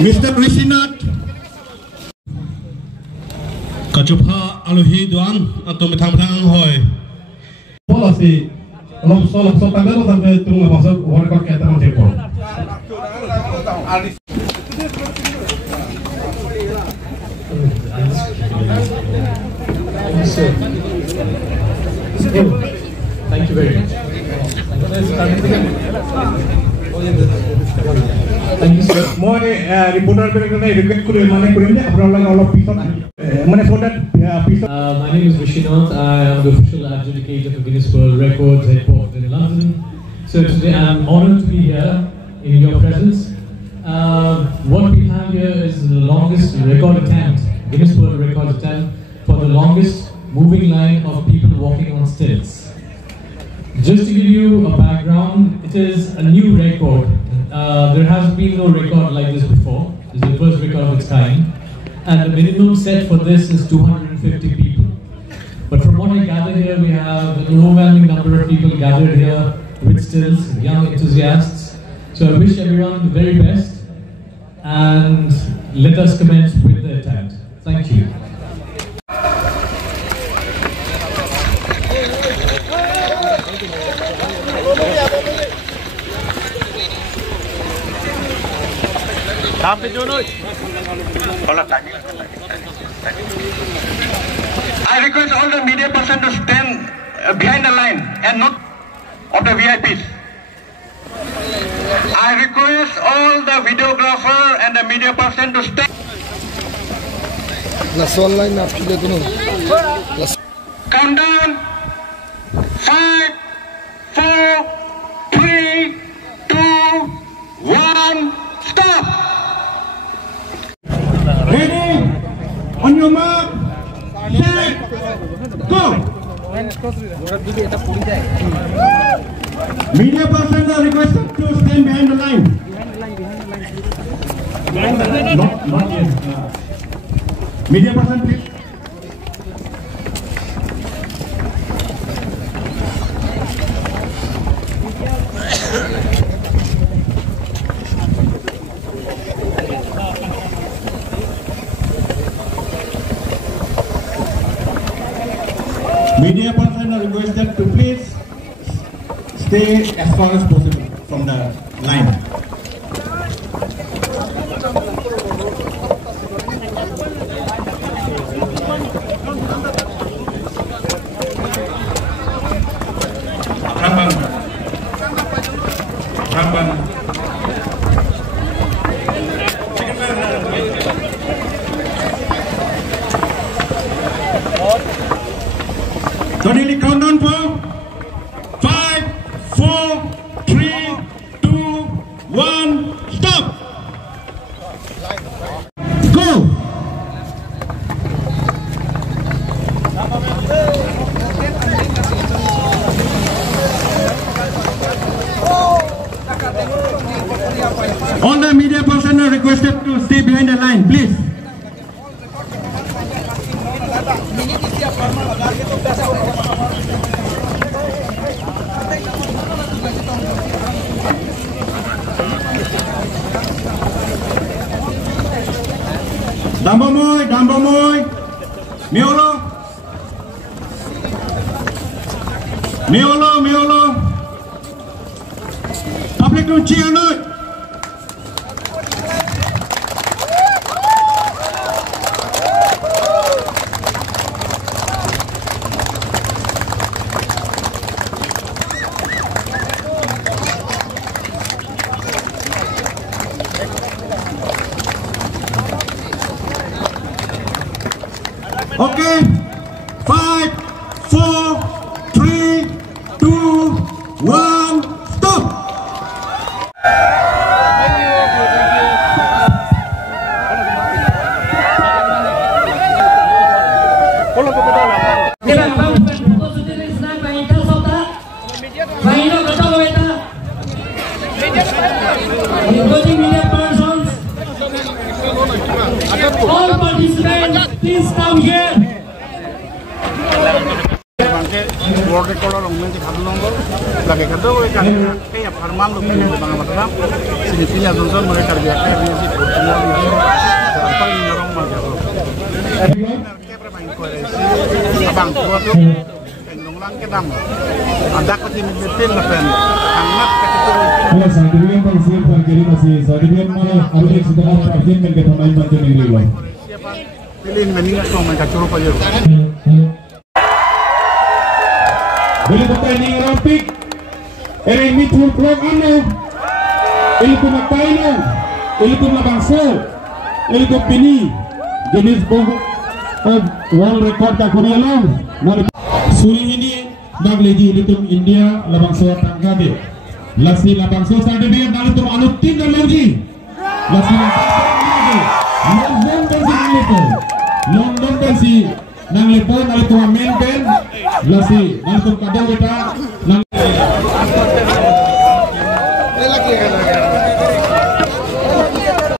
Mr. Rishinat Kachupha Aluhi Duan atau metang-metang hoy. Policy lobso tanggal sampai turun masuk workout kita mau depo. Thank you very much. Thank you sir. Moi reporter request kuri mana kurinya apalagi kalau pisau mana produk pisau. My name is Vishinath. I am the official adjudicator for Guinness World Records headquartered in London. So today I am honored to be here in your presence. What we have here is the longest record attempt, Guinness World Records attempt for the longest moving line of people walking on stilts. Just to give you a background, it is a new record. There has been no record like this before. This is the first record of its kind. And the minimum set for this is 250 people. But from what I gather here, we have an overwhelming number of people gathered here with stilts, young enthusiasts. So I wish everyone the very best and let us commence with the attempt. Thank you. I request all the media person to stand behind the line and not of the VIPs. I request all the videographer and the media person to stand. Countdown. 5, 4, 3, 2, 1, stop. Ready? On your mark. Set. Go. Media persons are requested to stand behind the line. Not yet. Media person, please. Media persons are requested to please stay as far as possible from the line. Totally countdown for 5, 4, 3, 2, 1, stop! Go! All the media personnel are requested to stay behind the line, please. Dambo moy, miolo, public don't cheer no. Okay, 5, 4, 3, 2, 1, stop! Thank you. please come here. World record orang main di kado nombor, lagi kado kayak farman lu punya bang Abirta, sini pilih Johnson mereka kerja ini sih semua ini apa ini orang mah jauh. Kayak bermain koalisi, abang tua tuh pengulang kedam, ada kecil detail lepen, anak kecil. Sertifikat pensiun terkini masih sertifikat mana harus sudah terjun ke pemain pensiun negeri lo. Siapa pilih meningat kau mereka curup aja. Boleh pertanding Olimpik, ering mitul klub ano, ilmu magpaino, ilmu mabangso, ilmu pini, Guinness Book of World Record kakunya lang. Suri ini nagledi ilmu India labangso tanggabe, lasi labangso sertifikat nalutum anutin dan lagi, lasi London versi nang lepo nalutum main pen, lasi nalutum kadang kita nang